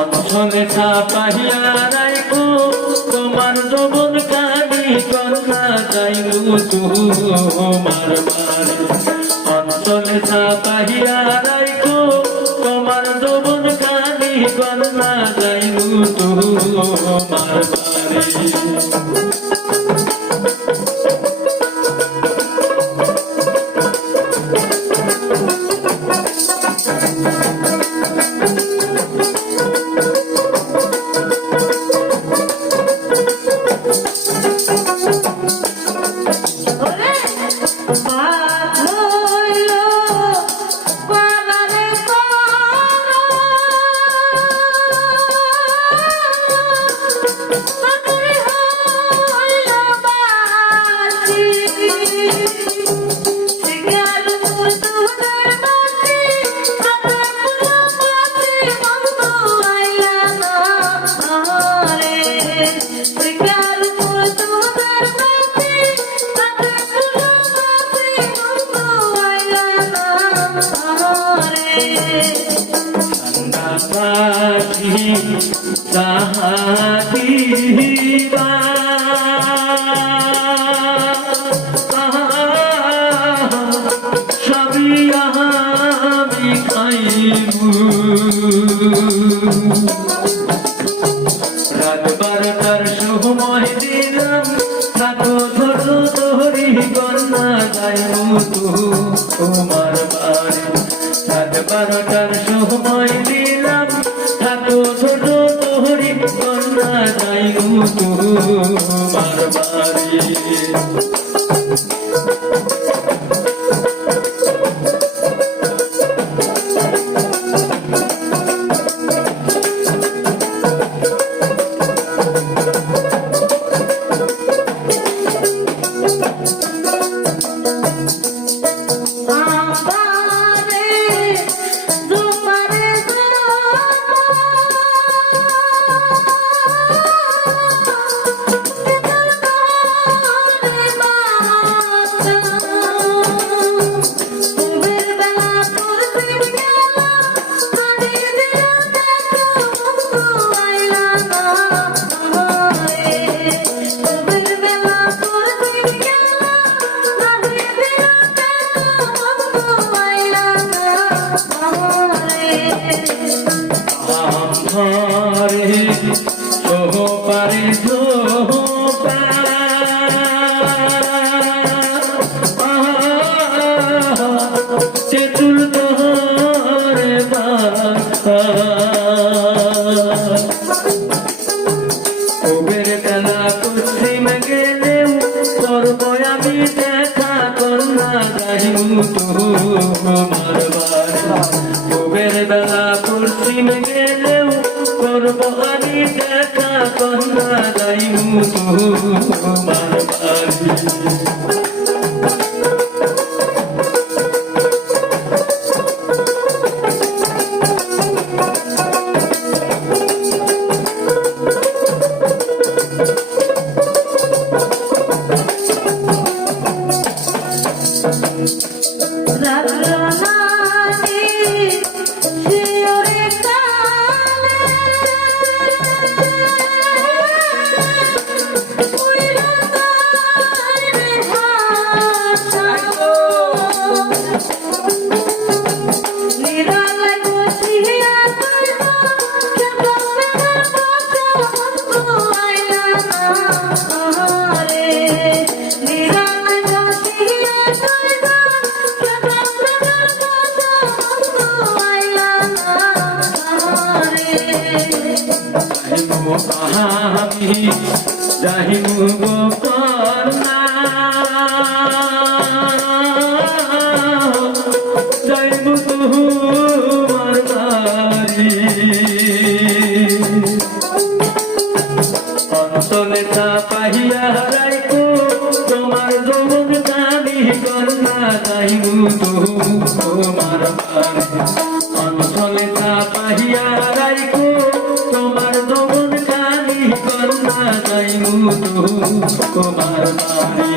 অঞ্চলে চাপাহিয়া রাইকো তোমার যৌবন কানি কন্যা যাইবু তোমার বাড়ি। অঞ্চলে চাপাহিয়া রাইকো তোমার যৌবন কানি কন্যা যাইবু তোমার বাড়ি। রাত 12টার সময় দিলাম থাকো ধরো তোরি কন্যা যাইবু তোমার বাড়ি। রাত 12টার সময় দিলাম থাকো ধরো তোরি কন্যা যাইবু তোমার বাড়ি। বেলা পশ্চিম গেলেও করবো আমি দেখা কন্যা যাইবু তোমার বাড়ি। যাইবু গো কন্যা যাইবু তোমার বাড়ি। অঞ্চলে চাপাহিয়া রাইকো তোমার যৌবন কানি কন্যা যাইবু তোমার বাড়ি। অঞ্চলে চাপাহিয়া রাইকো তোমার যৌবন কানি কন্যা যাইবু তোমার বাড়ি।